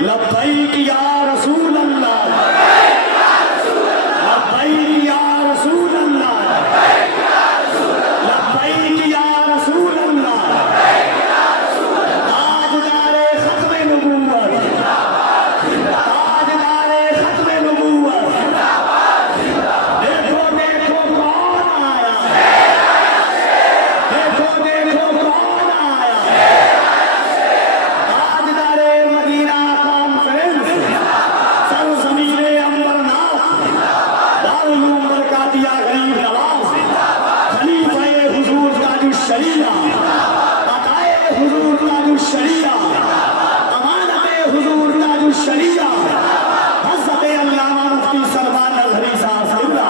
لبیک یا رسول اللہ، لبیک یا رسول اللہ، لبیک یا رسول اللہ، تاجدار ختم نبوت، تاجدار ختم نبوت، دیکھو دیکھو کون آیا، دیکھو دیکھو کون آیا، تاجدار مدینہ کانفرنس، سرزمین امبرناتھ، دارالعلوم برکاتیہ غریب نواز، خلیفہ حضور تاج الشریعہ، عطائے حضور تاج الشریعہ، امانت حضور تاج الشریعہ، حضرت علامہ مفتی سلمان اظہری صاحب زندہ۔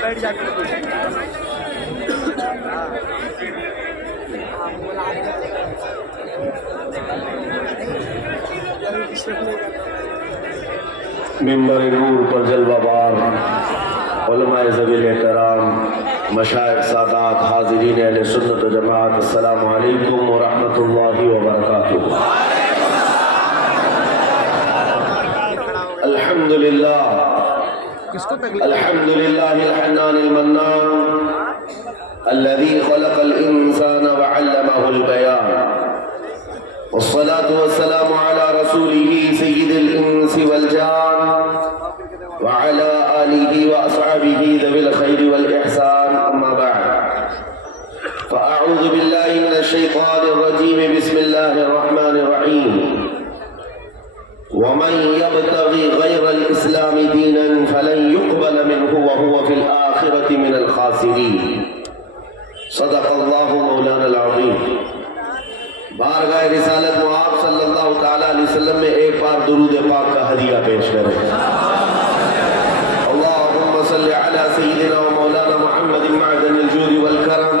بیٹھ جا کر منبر نور پر جلوہ بار علماء ذویل احترام، مشائخ سادات، حاضرین اہل سنت و جماعت، السلام علیکم ورحمۃ اللہ وبرکاتہ۔ الحمدللہ الحمدللہ الحنان المنان الذي خلق الإنسان وعلمه البيان، والصلاة والسلام على رسوله سيد الإنس والجان وعلى آله وأصحابه ذوي الخير والإحسان، أما بعد فأعوذ بالله من الشيطان الرجيم، بسم الله الرحمن الرحيم، ومن يبتغي غير الإسلام دينا فلن يقبل منه وهو في الآخرة من الخاسرين، صدق الله مولانا العظيم۔ بارگاہ رسالت معاب صلی اللہ تعالیٰ علیہ وسلم میں ایک بار درود پاک کا ہدیہ پیش کریں۔ اللہم صلی علی سیدنا و مولانا محمد معدن الجود والکرم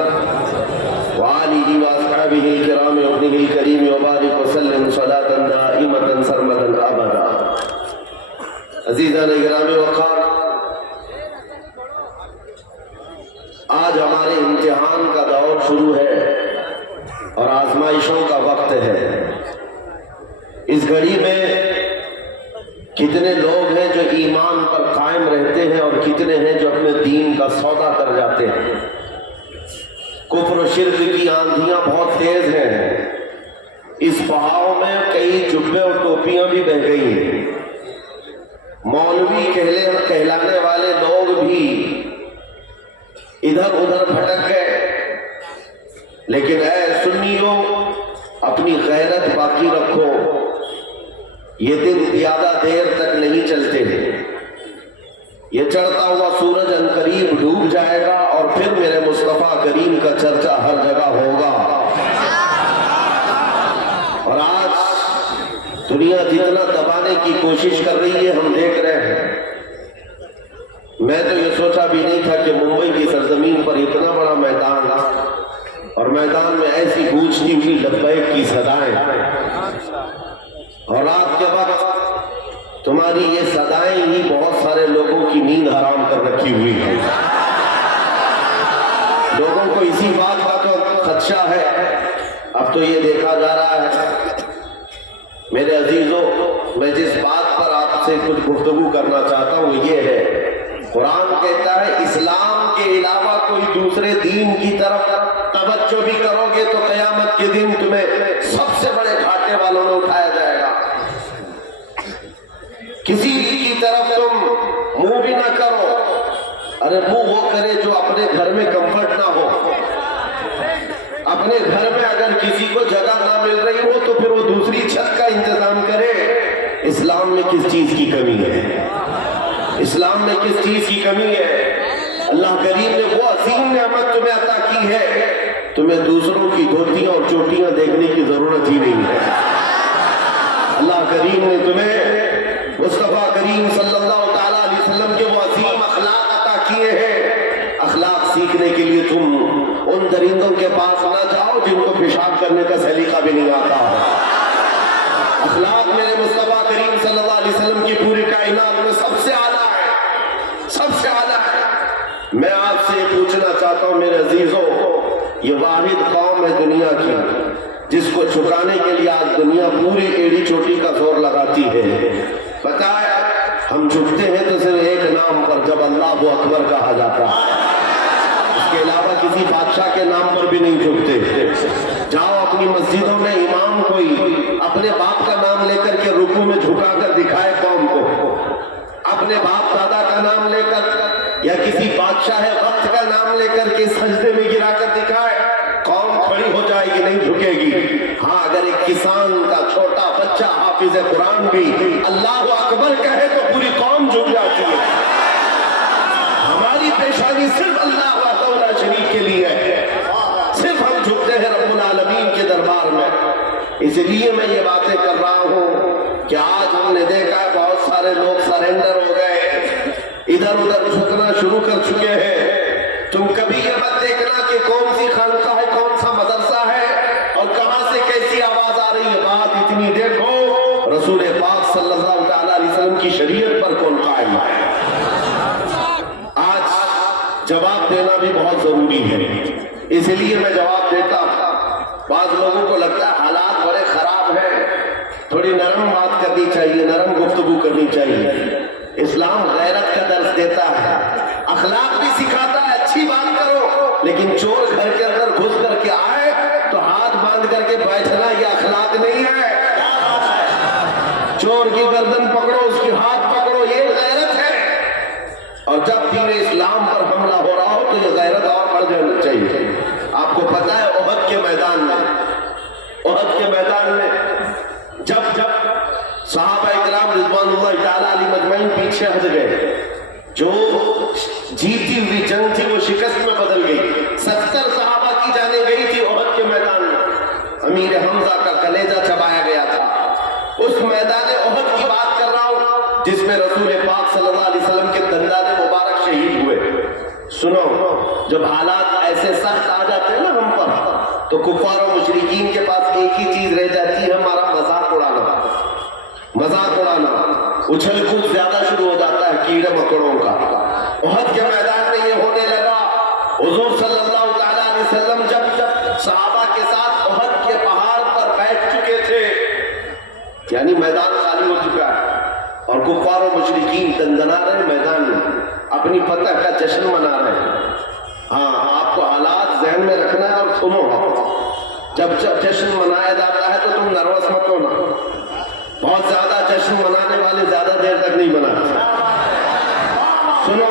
وآلہ واصحابہ الکرام وابنہ الکریم وبارک وسلم صلاة دائمة سرمدا ابدا۔ عزیزان اکرام وقار، آج ہمارے امتحان کا دور شروع ہے اور آزمائشوں کا وقت ہے۔ اس گھڑی میں کتنے لوگ ہیں جو ایمان پر قائم رہتے ہیں اور کتنے ہیں جو اپنے دین کا سودا کر جاتے ہیں۔ کفر و شرک کی آندھیاں بہت تیز ہیں، اس بہاؤ میں کئی جبے اور ٹوپیاں بھی بہہ گئی ہیں۔ مولوی کہلانے والے لوگ بھی ادھر ادھر بھٹک گئے، لیکن اے سنیوں، اپنی غیرت باقی رکھو، یہ دن زیادہ دیر تک نہیں چلتے، یہ چڑھتا ہوا سورج عنقریب ڈوب جائے گا اور پھر میرے مصطفیٰ کریم کا چرچا ہر جگہ ہوگا۔ اور آج دنیا جتنا دبانے کی کوشش کر رہی ہے ہم دیکھ رہے ہیں۔ میں تو یہ سوچا بھی نہیں تھا کہ ممبئی کی سرزمین پر اتنا بڑا میدان اور میدان میں ایسی گونجتی ہوئی لبیک کی صدائیں، اور رات کے وقت تمہاری یہ صدائیں ہی بہت سارے لوگوں کی نیند حرام کر رکھی ہوئی ہے۔ لوگوں کو اسی بات کا تو خدشہ ہے۔ اب تو یہ دیکھا جا رہا ہے، میرے عزیزوں، میں جس بات پر آپ سے کچھ گفتگو کرنا چاہتا ہوں یہ ہے، قرآن کہتا ہے اسلام کے علاوہ کوئی دوسرے دین کی طرف توجہ بھی کرو گے تو قیامت کے دن تمہیں سب سے بڑے گھاٹے والوں میں اٹھایا جائے گا۔ کسی کی طرف تم منہ بھی نہ کرو، ارے منہ وہ کرے جو اپنے گھر میں کمفرٹ نہ ہو۔ اپنے گھر میں اگر کسی کو جگہ نہ مل رہی ہو تو پھر وہ دوسری چھت کا انتظام کرے۔ اسلام میں کس چیز کی کمی ہے؟ اسلام میں کس چیز کی کمی ہے؟ اللہ کریم نے وہ عظیم نعمت تمہیں عطا کی ہے، تمہیں دوسروں کی دھوتیاں اور چوٹیاں دیکھنے کی ضرورت ہی نہیں ہے۔ اللہ کریم نے تمہیں مصطفیٰ کریم صلی اللہ تعالیٰ علیہ وسلم کے وہ عظیم اخلاق عطا کیے ہیں۔ اخلاق سیکھنے کے لیے تم ان درندوں کے پاس نہ جاؤ جن کو پیشاب کرنے کا سلیقہ بھی نہیں آتا۔ اخلاق میرے مصطفیٰ کریم صلی اللہ علیہ وسلم کی پوری کائنات میں سب سے اعلیٰ ہے، سب سے اعلیٰ ہے۔ میں آپ سے پوچھنا چاہتا ہوں میرے عزیزوں، یہ واحد قوم ہے دنیا کی جس کو چھکانے کے لیے آج دنیا پوری ایڑی چوٹی کا زور لگاتی ہے۔ پتہ ہے ہم جھکتے ہیں تو صرف ایک نام پر، جب اللہ اکبر کہا جاتا ہے، اس کے علاوہ کسی بادشاہ کے نام پر بھی نہیں جھکتے۔ جاؤ اپنی مسجدوں میں امام کوئی اپنے باپ کا نام لے کر کے رکوع میں جھکا کر دکھائے قوم کو، اپنے باپ دادا کا نام لے کر یا کسی بادشاہ وقت کا نام لے کر کے سجدے میں گرا کر دکھائے، قوم کھڑی ہو جائے گی، نہیں جھکے گی۔ ہاں اگر ایک کسان کا چھوٹا بچہ حافظ قرآن بھی اللہ اکبر کہے تو پوری قوم جھک جاتی ہے۔ ہماری پیشانی صرف اللہ وحدہ لا شریک کے لیے ہے، صرف ہم جھکتے ہیں رب العالمین کے دربار میں۔ اس لیے میں یہ باتیں کر رہا ہوں کہ آج ہم نے دیکھا ہے بہت سارے لوگ سرنڈر ہو گئے، ادھر ادھر جھکنا شروع کر چکے ہیں۔ تم کبھی یہ مت دیکھنا کہ کون سی خانقاہ ہے، کون سا مدرسہ ہے اور کہاں سے کیسی آواز آ رہی ہے، بات اتنی دیکھو رسول پاک صلی اللہ تعالی علیہ وسلم کی شریعت پر کون قائم ہے۔ آج جواب دینا بھی بہت ضروری ہے، اس لیے میں جواب دیتا ہوں۔ بعض لوگوں کو لگتا ہے حالات بڑے خراب ہیں، تھوڑی نرم بات کرنی چاہیے، نرم گفتگو کرنی چاہیے۔ اسلام غیرت کا درس دیتا ہے، اخلاق بھی سکھاتا ہے، اچھی بات کرو، لیکن چور گھر کے اندر گھس کر کے آئے تو ہاتھ باندھ کر کے بیٹھنا یہ اخلاق نہیں ہے۔ چور کی گردن پکڑو، اس کی ہاتھ پکڑو، یہ غیرت ہے۔ اور جب دین اسلام پر حملہ ہو رہا ہو تو یہ غیرت اور بڑھ جانی چاہیے۔ آپ کو پتہ ہے احد کے میدان میں جب صحابہ اکرام رضوان اللہ تعالی علیہ مجمعین پیچھے ہٹ گئے، جو جیتی ہوئی جنگ تھی وہ شکست میں بدل گئی۔ 70 صحابہ کی جانیں گئی تھی احد کے میدان میں، امیر حمزہ کا کلیجہ چبایا گیا تھا۔ اس میدان احد کی بات کر رہا ہوں جس میں رسول پاک صلی اللہ علیہ وسلم کے دندان مبارک شہید ہوئے۔ سنو، جب حالات ایسے سخت آ جاتے ہیں نا ہم پر، تو کفار و مشرکین کے پاس ایک ہی چیز رہ جاتی ہے، ہمارا مذاق اڑانا، اچھل کود زیادہ شروع ہو جاتا ہے کیڑے مکڑوں کا۔ احد کے میدان میں یہ ہونے لگا۔ حضور صلی اللہ تعالی علیہ وسلم جب صحابہ کے ساتھ احد کے پہاڑ پر بیٹھ چکے تھے، یعنی میدان خالی ہو چکا ہے اور کفار و مشرکین دندنا رہے میدان میں، اپنی فتح کا جشن منا رہے ہیں۔ ہاں، آپ کو حالات ذہن میں رکھنا ہے اور سنو، جب جشن منایا جاتا ہے تو تم نروس مت ہونا۔ بہت زیادہ جشن منانے والے زیادہ دیر تک نہیں مناتے۔ سنو،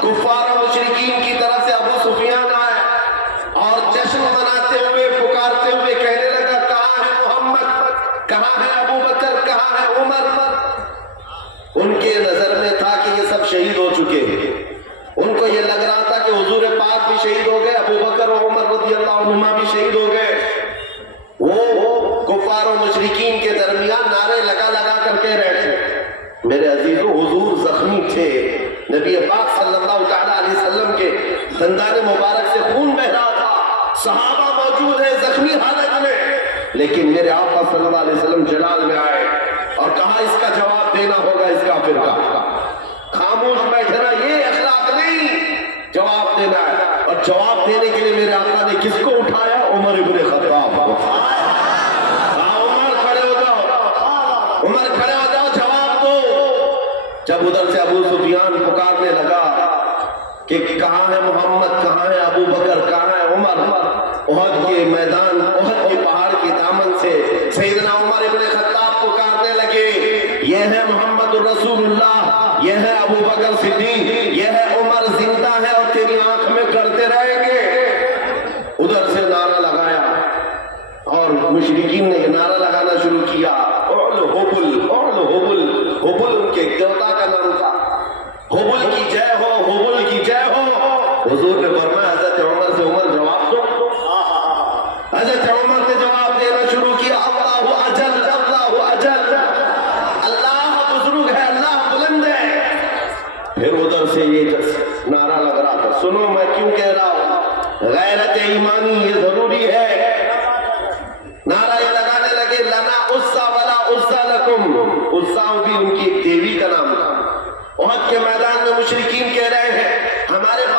کفار و مشرکین کی طرف سے ابو سفیان آئے اور جشن مناتے ہوئے پکارتے ہوئے کہنے لگا، کہاں ہے محمد، کہاں ہے ابو بکر، کہاں ہے عمر۔ ان کے نظر میں تھا کہ یہ سب شہید ہو چکے ہیں، ان کو یہ لگ رہا تھا کہ حضور پاک بھی شہید ہو گئے، ابو بکر و عمر رضی اللہ عنہما بھی شہید ہو گئے۔ وہ کفار و مشرکین کے درمیان نعرے لگا کر کہہ رہے تھے، میرے عزیزو حضور زخمی تھے، نبی پاک صلی اللہ تعالی علیہ وسلم کے دندان مبارک سے خون بہ رہا تھا، صحابہ موجود ہیں زخمی حالت میں، لیکن میرے آقا صلی اللہ علیہ وسلم جلال میں آئے اور کہا اس کا جواب دینا ہوگا اس کافر کا۔ خاموش بیٹھنا یہ اخلاق نہیں، جواب دینا ہے۔ اور جواب دینے کے لیے میرے آقا نے کس کو اٹھایا؟ عمر ابن خطاب کو۔ عمر کھڑے ہو جاؤ، جواب دو۔ جب ادھر سے ابو سفیان پکارنے لگا کہ کہاں ہے محمد، کہاں ہے ابو بکر، کہاں ہے عمر، احد کے میدان، احد کے پہاڑ کی دامن سے سیدنا عمر ابن خطاب پکارنے لگے، یہ ہے محمد الرسول اللہ، یہ ہے ابو بکر صدیق، یہ ہے عمر زندہ ہے اور تیری آنکھ میں گڑتے رہیں گے۔ ادھر سے نعرہ لگایا اور مشرکین نے نعرہ لگانا شروع کیا، ہبل ان کے دیوتا کا نام تھا، ہبل کی جے ہو، ہبل کی جے ہو۔ حضور نے فرمایا حضرت عمر سے، عمر جواب دو۔ حضرت عمر نے جواب دینا شروع کیا، اللہ اجل، اللہ اجل، اللہ بزرگ ہے، اللہ بلند ہے۔ پھر ادھر سے یہ نعرہ لگ رہا تھا، سنو میں کیوں کہہ رہا ہوں، غیرت ایمانی یہ ضروری ہے۔ نعرہ یہ لگانے لگے، لنا عزا ولا عزا لکم، عزا بھی ان کی ایک دیوی کا نام تھا۔ احد کے میدان میں مشرکین کہہ رہے ہیں، ہمارے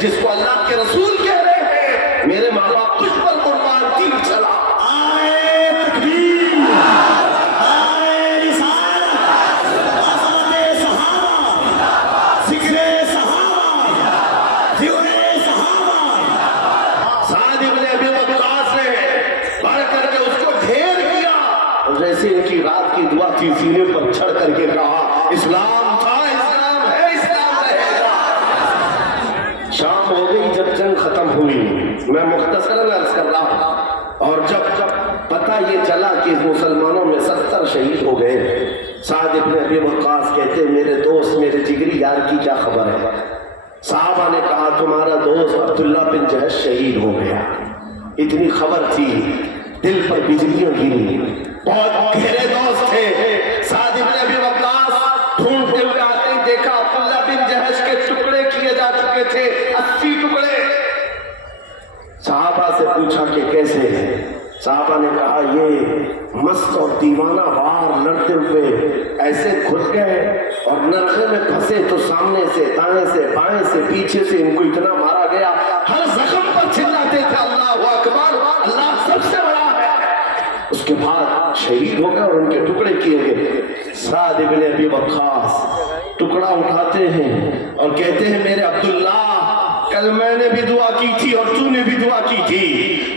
جس کو اللہ کے رسول کہہ رہے ہیں میرے ماں باپ تجھ پر قربان، دین چلا۔ آئے تکبیر، آئے رسالت، عظمت صحابہ، ذکر صحابہ، ذکر صحابہ۔ سعد ابن ابی وقاص نے بڑھ کر کے اس کو ڈھیر کیا، اور جیسے ان کی رات کی دعا تھی سینے پر چڑھ کر کے کہا اسلام تھا، اسلام ہے، اسلام رہے گا۔ شام ہو گئی جب جنگ ختم ہوئی، میں مختصراً عرض کر رہا ہوں، اور جب پتہ یہ چلا کہ مسلمانوں میں 70 شہید ہو گئے، سعد ابن ابی وقاص کہتے میرے دوست، میرے جگری یار کی کیا خبر ہے؟ صحابہ نے کہا تمہارا دوست عبداللہ بن جہش شہید ہو گیا۔ اتنی خبر تھی، دل پر بجلیاں گری، بہت گہرے دوست تھے۔ سعد ابن ابی وقاص ڈھونڈتے ہوئے آتے ہیں، دیکھا عبداللہ بن جہش کے ٹکڑے کیے جا چکے تھے، 80 ٹکڑے۔ صحابہ سے پوچھا کہ کیسے ہیں؟ صحابہ نے کہا یہ مست اور دیوانہ وار لڑتے ہوئے ایسے گھس گئے اور نرغے میں پھنسے تو سامنے سے، دائیں سے، بائیں سے، پیچھے سے ان کو اتنا مارا گیا، ہر زخم پر چلاتے تھے اللہ اکبر، اللہ سب سے بڑا ہے۔ اس کے بعد شہید ہو گئے اور ان کے ٹکڑے کیے گئے۔ سعد ابن ابی وقاص ٹکڑا اٹھاتے ہیں اور کہتے ہیں میرے عبداللہ، کل میں نے بھی دعا کی تھی اور تو نے بھی دعا کی تھی،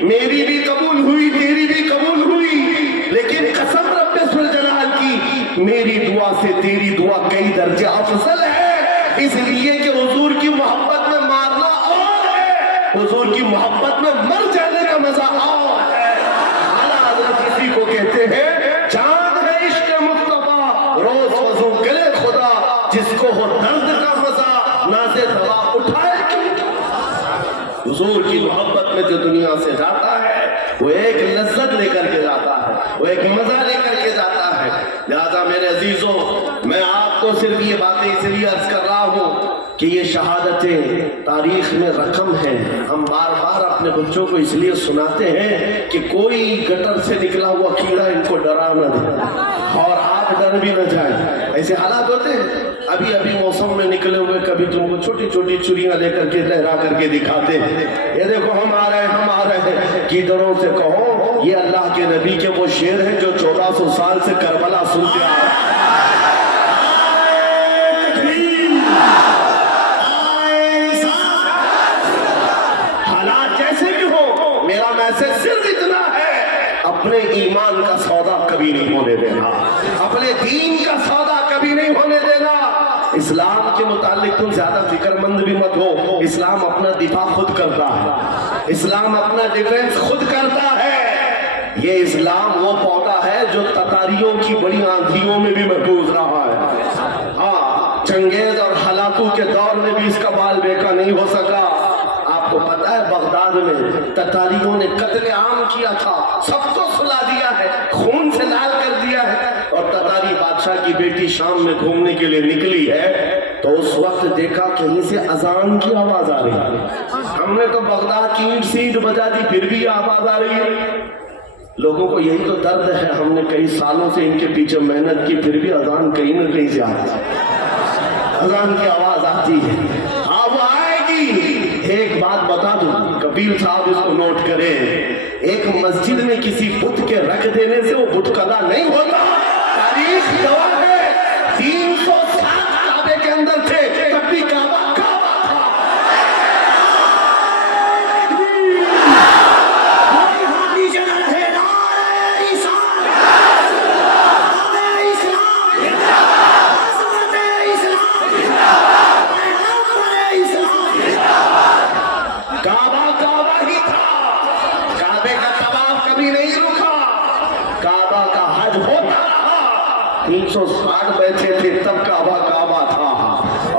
میری بھی قبول ہوئی، تیری بھی قبول ہوئی، لیکن قسم رب ذوالجلال کی میری دعا سے تیری دعا کئی درجے افضل ہے، اس لیے کہ حضور کی محبت میں مارنا اور ہے، حضور کی محبت میں مر جانے کا مزہ اور ہے۔ اعلیٰ حضرت کسی کو کہتے ہیں چاند ہے عشق مصطفیٰ، روز وضو کرے خدا، جس کو ہو درد کا مزہ ناز دوا اٹھائے۔ حضور کی محبت میں جو دنیا سے جاتا ہے وہ ایک لذت لے کر کے جاتا ہے، وہ ایک مزہ لے کر کے جاتا ہے۔ لہذا میرے عزیزوں، میں آپ کو صرف یہ باتیں اس لیے عرض کر رہا ہوں کہ یہ شہادتیں تاریخ میں رقم ہیں۔ ہم بار بار اپنے بچوں کو اس لیے سناتے ہیں کہ کوئی گٹر سے نکلا ہوا کیڑا ان کو ڈرا نہ دے اور آپ ڈر بھی نہ جائیں۔ ایسے حالات ہوتے ہیں، ابھی موسم میں نکلے ہوئے کبھی تم کو چھوٹی چھوٹی چڑیاں لے کر کے لہرا کر کے دکھاتے ہیں، یہ دیکھو ہم آ رہے ہیں۔ کیڑوں سے کہو یہ اللہ کے نبی کے وہ شیر ہیں جو 1400 سال سے کربلا سنتے آ رہے ہیں۔ حالات جیسے بھی ہو، میرا میسج صرف اتنا ہے، اپنے ایمان کا سودا کبھی نہیں ہونے دینا، اپنے دین کا سودا کبھی نہیں ہونے دینا۔ اسلام کے متعلق تم زیادہ فکر مند بھی مت ہو، اسلام اپنا دفاع خود کرتا ہے، اسلام اپنا ڈیفنس خود کرتا ہے۔ یہ اسلام وہ پودا ہے جو تتاریوں کی بڑی آندھیوں میں بھی محفوظ رہا ہے۔ ہاں، چنگیز اور ہلاکو کے دور میں بھی اس کا بال بیکا نہیں ہو سکا۔ آپ کو پتا ہے بغداد میں تتاریوں نے قتل عام کیا تھا، سب کو سلا دیا ہے، خون سے لال کر دیا ہے، اور تتاری بادشاہ کی بیٹی شام میں گھومنے کے لیے نکلی ہے تو اس وقت دیکھا کہیں سے اذان کی آواز آ رہی ہے۔ ہم نے تو بغداد کی اینٹ سینٹ بجا دی، پھر بھی آواز آ رہی ہے۔ لوگوں کو یہی تو درد ہے، ہم نے کئی سالوں سے ان کے پیچھے محنت کی، پھر بھی اذان کہیں نہ کہیں سے آتی ہے، اذان کی آواز آتی ہے۔ ہاں وہ آئے گی۔ ایک بات بتا دوں، کبیر صاحب اس کو نوٹ کریں، ایک مسجد میں کسی بت کے رکھ دینے سے وہ بت قضا نہیں ہوتا۔ تاریخ گواہ ہے، 307 کعبے کے اندر تھے، تب بھی کعبہ کعبہ تھا۔ کعبہ کعبہ ہی تھا، کعبے کا طواف کبھی نہیں رکا، کعبہ کا حج ہوتا رہا، 360 بیٹھے تھے تب کعبہ کعبہ تھا۔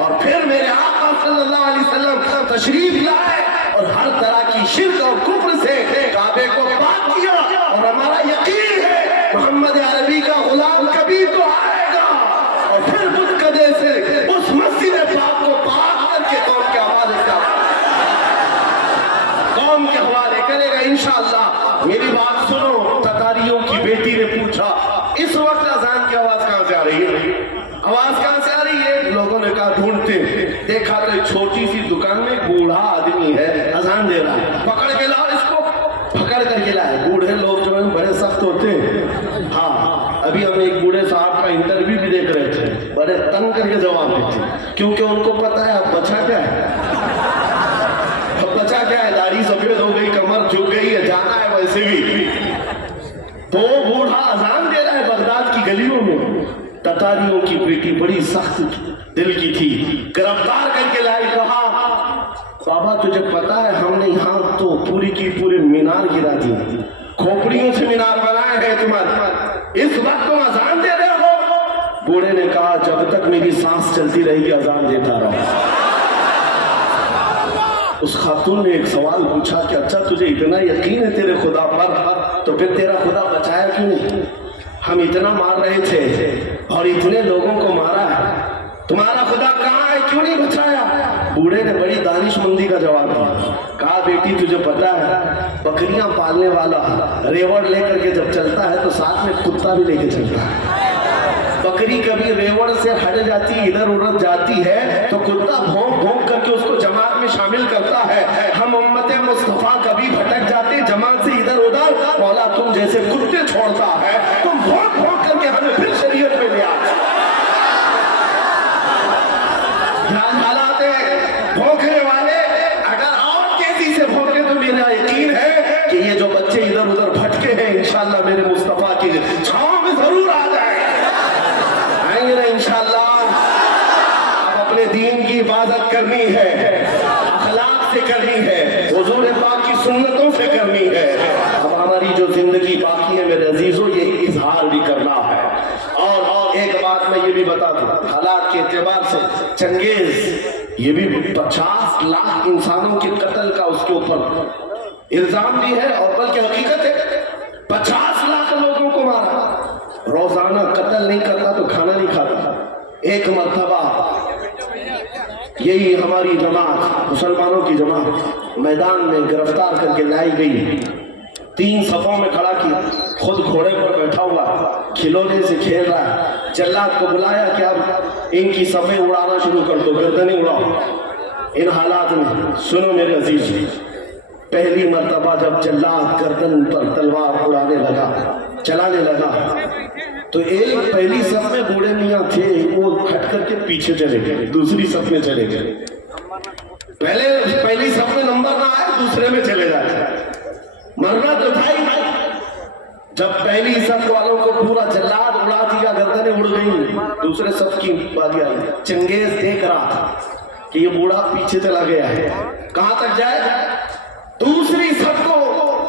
اور پھر میرے آقا صلی اللہ علیہ وسلم تشریف لائے اور ہر طرح کی شرک اور کفر سے کعبے کو پاک کیا، اور ہمارا یقین ہے محمد عربی کا غلام کبھی تو آئے گا اور پھر بت قدے سے اس مسجد پاک کو پاک کر کے قوم کے حوالے کرے گا انشاءاللہ۔ میری بات سنو، تتاریوں کی بیٹی نے پوچھا اس وقت اذان کی آواز کہاں سے آ رہی ہے؟ آواز کہاں سے آ رہی ہے؟ لوگوں نے کہا ڈھونڈتے ہیں، دیکھا تو ایک چھوٹی سی دکان میں ایک بوڑھا آدمی ہے اذان دے رہا ہے، پکڑ کے لاؤ اس کو، پکڑ کر کے لائے۔ بوڑھے لوگ جو ہیں بڑے سخت ہوتے ہیں۔ ہاں ابھی ہم ایک بوڑھے صاحب کا انٹرویو بھی دیکھ رہے تھے، بڑے تنگ کر کے جواب دیتے، کیونکہ ان کو پتا ہے اب بچا کیا ہے، اب بچا کیا ہے، داڑھی سفید ہو گئی، کمر جھک گئی ہے، جانا ہے ویسے بھی۔ تو وہ بوڑھا اذان دے رہا ہے بغداد کی گلیوں میں، تتاریوں کی بیٹی بڑی سخت دل کی تھی، گرفتار کر کے لائی، کہا بابا تجھے پتا ہے ہم نے یہاں تو پوری کی پورے مینار گرا دی، کھوپڑیوں سے مینار بنائے ہیں تمہارے، اس وقت تم اذان دے رہے ہو؟ بوڑھے نے کہا جب تک میری سانس چلتی رہے گی اذان دیتا رہا۔ اس خاتون نے ایک سوال پوچھا کہ اچھا تجھے اتنا یقین ہے تیرے خدا پر، تو پھر تیرا خدا بچایا کیوں نہیں؟ ہم اتنا مار رہے تھے اور اتنے لوگوں کو مارا ہے، تمہارا خدا کہاں ہے، کیوں نہیں بچایا؟ بوڑھے نے بڑی دانش مندی کا جواب دیا، کہا بیٹی تجھے پتا ہے بکریاں پالنے والا ریوڑ لے کر کے جب چلتا ہے تو ساتھ میں کتا بھی لے کے چلتا ہے۔ بکری کبھی ریوڑ سے ہٹ جاتی ادھر ادھر جاتی ہے تو کتا بھونک بھونک کر کے اس کو جماعت میں شامل کرتا ہے۔ ہم امت مصطفیٰ کبھی بھٹک جاتے جماعت سے ادھر ادھر، مولا تم جیسے کتے چھوڑتا ہے، تم بھونک بھونک کر کے ہمیں پھر شریعت میں لے آتے۔ حالات بھونکنے والے اگر اور تیزی سے بھونکے تو میرا یقین ہے کہ یہ جو بچے ادھر ادھر بھٹکے ہیں انشاءاللہ میرے مصطفیٰ کی چھاؤں میں ضرور آ جائیں گے نا انشاءاللہ۔ اب اپنے دین کی حفاظت کرنی ہے، اخلاق سے کرنی ہے، حضور پاک کی سنتوں سے کرنی ہے۔ اب ہماری جو زندگی باقی ہے میرے عزیزوں یہ اظہار بھی کرنا ہے۔ اور ایک بات میں یہ بھی بتا دوں، حالات کے اعتبار سے چنگیز یہ بھی 50 لاکھ انسانوں کے قتل کا اس کے اوپر الزام بھی ہے، اور بلکہ حقیقت ہے 50 لاکھ لوگوں کو مارا، روزانہ قتل نہیں کرتا تو کھانا نہیں کھاتا۔ ایک مرتبہ یہی ہماری جماعت، مسلمانوں کی جماعت میدان میں گرفتار کر کے لائی گئی، 3 صفوں میں کھڑا کیا، خود گھوڑے پر بیٹھا ہوا کھلونے سے کھیل رہا ہے، جلاد کو بلایا کہ اب ان کی صفیں اڑانا شروع کر دو، گردنیں اڑاؤ۔ ان حالات میں سنو میرے عزیز، پہلی مرتبہ جب جلاد گردن پر تلوار اڑانے لگا، چلانے لگا، تو ایک پہلی صف میں بوڑھے میاں تھے، وہ ہٹ کر کے پیچھے چلے گئے، دوسری صف میں چلے گئے۔ پہلی صف میں نمبر نہ آئے دوسرے میں چلے جاتے، مرنا تو تھا ہی بھائی۔ جب پہلی صف والوں کو پورا جلاد اڑا دیا، گردنیں اڑ گئی، دوسرے صف کی باری آئی۔ چنگیز دیکھ رہا تھا کہ یہ بوڑھا پیچھے چلا گیا ہے، کہاں تک جائے؟ دوسری صف کو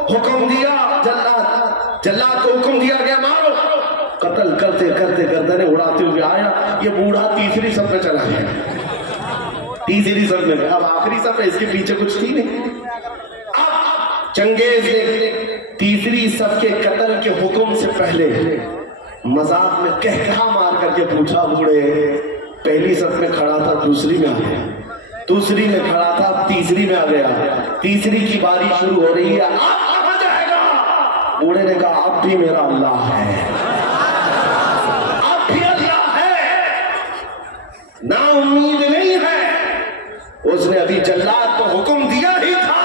حکم دیا، جلاد کو حکم دیا گیا مارو۔ قتل کرتے کرتے گردنیں اڑاتے ہوئے آیا، یہ بوڑھا تیسری صف میں چلا گیا، تیسری صف میں گیا، اب آخری صف ہے، اس کے پیچھے کچھ تھی نہیں۔ اب چنگیز نے تیسری صف کے قتل کے حکم سے پہلے مذاق میں کہکہا مار کر کے پوچھا، بوڑھے پہلی صف میں کھڑا تھا دوسری میں آ گیا، دوسری میں کھڑا تھا تیسری میں آ گیا، تیسری کی باری شروع ہو رہی ہے، اب کہاں جائے گا؟ بوڑھے نے کہا اب بھی میرا اللہ ہے، اب بھی اللہ ہے، نا امید نہیں ہے۔ اس نے ابھی جلاد کو حکم دیا ہی تھا،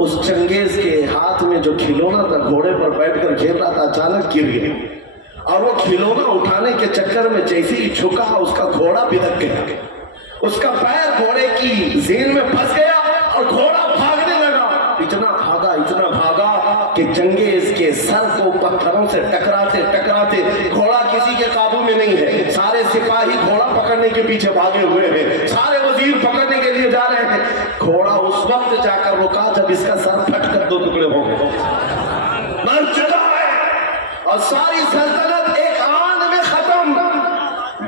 اس چنگیز کے ہاتھ میں جو کھلونا تھا گھوڑے پر بیٹھ کر کھیل رہا تھا اچانک گر گیا، اور وہ کھلونا اٹھانے کے چکر میں جیسے ہی جھکا اس کا گھوڑا بھدک گیا، اس کا پیر گھوڑے کی زین میں پھنس گیا اور گھوڑا بھاگنے لگا، اتنا بھاگا کہ چنگیز کے سر کو پتھروں سے ٹکراتے ٹکراتے، گھوڑا کسی کے قابو میں نہیں ہے، سارے سپاہی گھوڑا پکڑنے کے پیچھے بھاگے ہوئے ہیں، سارے وزیر پکڑنے کے لیے جا رہے ہیں، گھوڑا اس وقت جا کر رکا جب اس کا سر پھٹ کر 2 ٹکڑے ہو گئے، مر چکا ہے، اور ساری سلطنت ایک آن میں ختم۔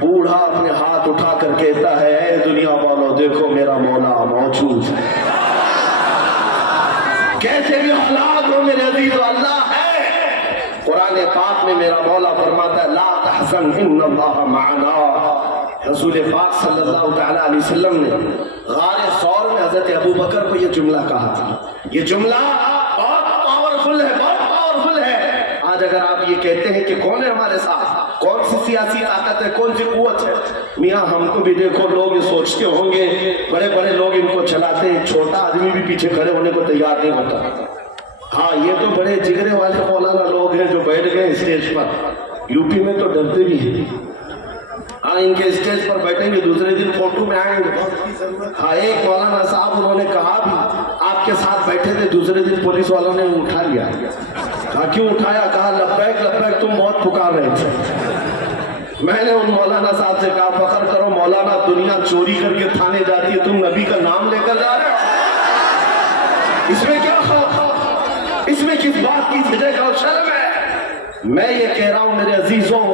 بوڑھا اپنے ہاتھ اٹھا کر کہتا ہے، اے دنیا والو دیکھو میرا مولا موجود ہے، کیسے بھی حالات ہو میرے عزیز اللہ ہے۔ قرآن پاک میں میرا مولا فرماتا ہے لا تحزن ان اللہ معنا۔ رسول پاک صلی اللہ تعالی علیہ وسلم نے غار ثور میں حضرت ابو بکر کو یہ جملہ کہا تھا، یہ جملہ بہت پاورفل ہے، بہت پاورفل ہے۔ آج آج اگر آپ یہ کہتے ہیں کہ کون ہے ہمارے ساتھ، کون سی سیاسی طاقت ہے، کون سی قوت ہے، میاں ہم کو بھی دیکھو، لوگ یہ سوچتے ہوں گے بڑے بڑے لوگ ان کو چلاتے ہیں، چھوٹا آدمی بھی پیچھے کھڑے ہونے کو تیار نہیں ہوتا۔ ہاں یہ تو بڑے جگرے والے مولانا لوگ ہیں جو بیٹھ گئے اسٹیج پر، یو پی میں تو ڈرتے بھی ہیں۔ ہاں ان کے اسٹیج پر بیٹھیں گے، دوسرے دن فوٹو میں آئیں گے۔ ہاں ایک مولانا صاحب انہوں نے کہا بھی آپ کے ساتھ بیٹھے تھے، دوسرے دن پولیس والوں نے اٹھا لیا۔ کہا کیوں اٹھایا؟ کہا لبیک لبیک تم بہت پکار رہے تھے۔ میں نے ان مولانا صاحب سے کہا فخر کرو مولانا، دنیا چوری کر کے تھانے جاتی ہے، تم نبی کا نام لے کر جا رہے ہو، اس میں کیا خوف، اس میں کس بات کی جھجک اور شرم ہے؟ میں یہ کہہ رہا ہوں میرے عزیزوں،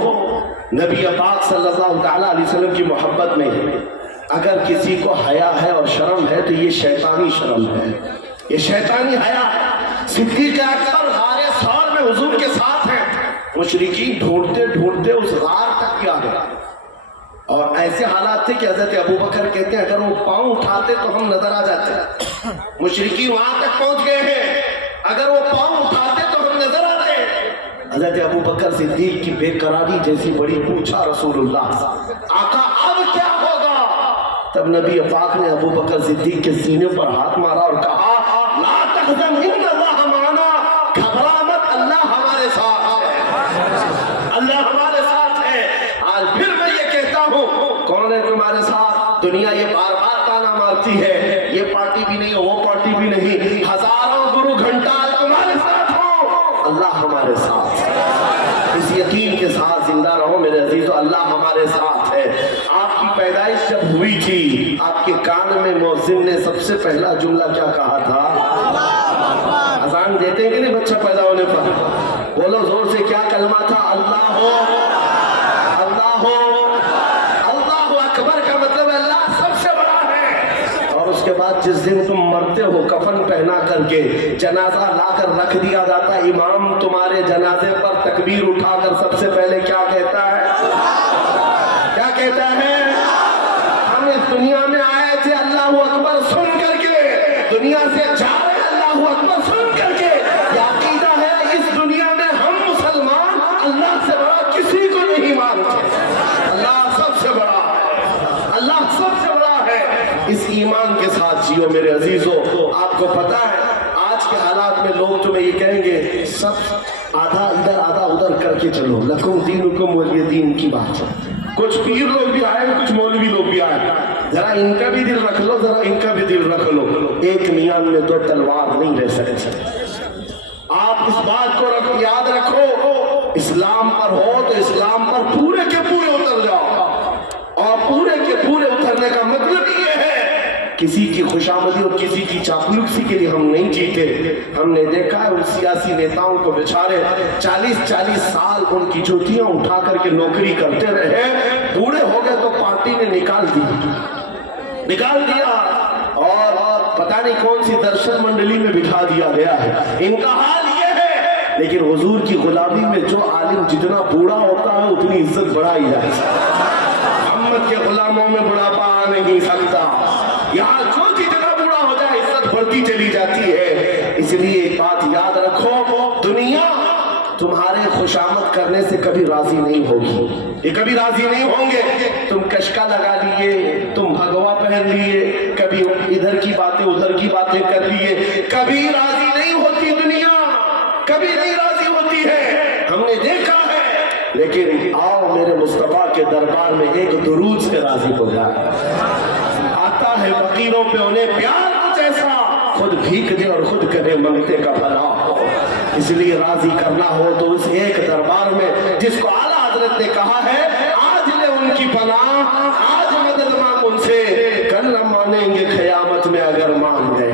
نبی پاک صلی اللہ تعالیٰ علیہ وسلم کی محبت میں اگر کسی کو حیا ہے اور شرم ہے تو یہ شیطانی شرم ہے، یہ شیطانی حیا ہے۔ صدیق اکبر غار ثور میں حضور کے ساتھ ہیں، مشرکین ڈھونڈتے ڈھونڈتے اس غار تک کیا گیا، اور ایسے حالات تھے کہ حضرت ابوبکر کہتے ہیں اگر وہ پاؤں اٹھاتے تو ہم نظر آ جاتے۔ مشرکین وہاں تک پہنچ گئے ہیں، اگر وہ پاؤں اٹھاتے تو ہم نظر آتے۔ حضرت ابوبکر صدیق کی بے قراری جیسی بڑی، پوچھا رسول اللہ آقا اب کیا ہوگا؟ تب نبی پاک نے ابوبکر صدیق کے سینے پر ہاتھ مارا اور کہا لا تحزن ان اللہ معنا، گھبرا مت، اللہ ہمارے ساتھ ہے، اللہ ہمارے ساتھ ہے۔ آج پھر میں یہ کہتا ہوں کون ہے تمہارے ساتھ؟ دنیا یہ بار بار تانا مارتی ہے یہ پارٹی بھی نہیں، وہ پارٹی بھی نہیں، ہزاروں گرو گھنٹہ تمہارے ساتھ ہو، اللہ ہمارے ساتھ۔ اس یقین کے ساتھ زندہ رہو میرے عزیزو، اللہ ہمارے ساتھ ہے۔ آپ کی پیدائش جب ہوئی تھی آپ کے کان میں مؤذن نے سب سے پہلا جملہ کیا کہا تھا؟ اذان دیتے ہیں کہ نہیں بچہ پیدا ہونے پر؟ بولو زور سے، کیا کلمہ تھا؟ اللہ ہو، اللہ ہو، اللہ اکبر کا مطلب ہے اللہ سب سے بڑا ہے۔ اور اس کے بعد جس دن تم مرتے ہو کفن پہنا کر کے جنازہ لا کر رکھ دیا جاتا، امام تمہارے جنازے پر تکبیر اٹھا کر سب سے پہلے کیا کہتا ہے؟ کیا کہتا ہے؟ ہم اس دنیا میں آئے تھے اللہ اکبر سن کر کے، دنیا سے جا رہے اللہ اکبر سن کر کے۔ یہ عقیدہ ہے اس دنیا میں ہم مسلمان اللہ سے بڑا کسی کو نہیں مانتے، اللہ سب سے بڑا ہے، اللہ سب سے بڑا ہے۔ اس ایمان کے ساتھ جیو میرے عزیزو۔ آپ کو پتا ہے آج کے حالات میں لوگ تمہیں یہ کہیں گے سب آدھا ادھر آدھا ادھر کر کے چلو، لکم دینکم ولی دین کی بات ہے۔ کچھ پیر لوگ بھی آئے، کچھ مولوی لوگ بھی آئے، ذرا ان کا بھی دل رکھ لو، ذرا ان کا بھی دل رکھ لو، ایک میان میں دو تلوار نہیں رہ سکتے۔ آپ اس بات کو یاد رکھو، اسلام پر ہو تو اسلام پر پورے کے پورے اتر جاؤ، اور پورے کے پورے اترنے کا مطلب یہ ہے کسی کی خوشامدی اور کسی کی چاپلوسی کے لیے ہم نہیں جیتے۔ ہم نے دیکھا ہے ان سیاسی نیتاؤں کو بیچارے 40 سال ان کی جوتیاں اٹھا کر کے نوکری کرتے رہے، بوڑھے ہو گئے تو پارٹی نے نکال دیا اور پتہ نہیں کون سی درشن منڈلی میں بٹھا دیا گیا ہے۔ ان کا حال یہ ہے، لیکن حضور کی غلامی میں جو عالم جتنا بوڑھا ہوتا ہے اتنی عزت بڑھائی جاتی ہے۔ محمد کے غلاموں میں بڑھاپا آ نہیں سکتا، یہاں جو جتنا بوڑھا ہو جائے عزت بڑھتی چلی جاتی ہے۔ اس لیے ایک بات یاد رکھو، دنیا تمہارے خوشامد کرنے سے کبھی راضی نہیں ہوگی، یہ کبھی راضی نہیں ہوں گے۔ تم کشکا لگا لیے، تم بھگوا پہن لیے، کبھی ادھر کی باتیں ادھر کی باتیں کر لیے، کبھی راضی نہیں ہوتی دنیا، کبھی نہیں راضی ہوتی ہے، ہم نے دیکھا ہے۔ لیکن آؤ میرے مصطفیٰ کے دربار میں ایک درود سے راضی ہو جائے۔ آتا ہے فقیروں پہ انہیں پیار کچھ ایسا، خود بھیک دے اور خود کرے منگتے کا بھلا ہو۔ اس لیے راضی کرنا ہو تو اس ایک دربار میں جس کو اعلیٰ حضرت نے کہا ہے آج لے ان کی پناہ، آج مدد مانگ ان سے، کل نہ مانیں گے قیامت میں اگر مان گئے،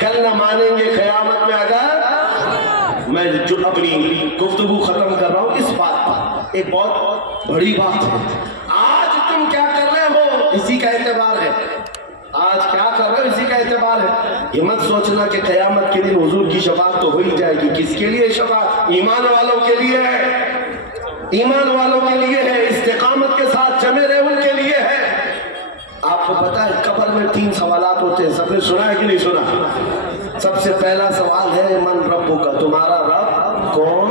کل نہ مانیں گے قیامت میں اگر۔ میں جو اپنی گفتگو ختم کر رہا ہوں اس بات پر، ایک بہت بڑی بات ہے، آج تم کیا کر رہے ہو اسی کا اعتبار ہے، آج کیا کر رہے ہو اسی کا اعتبار ہے۔ یہ مت سوچنا کہ قیامت کے دن حضور کی شفاعت تو ہو ہی جائے گی، کس کے لیے شفاعت؟ ایمان والوں کے لیے ہے، ایمان والوں کے لیے ہے، استقامت کے ساتھ جمے رہے ان کے لیے ہے۔ آپ کو پتا ہے قبر میں 3 سوالات ہوتے ہیں، سب نے سنا ہے کہ نہیں سنا؟ سب سے پہلا سوال ہے من ربک کا، تمہارا رب کون؟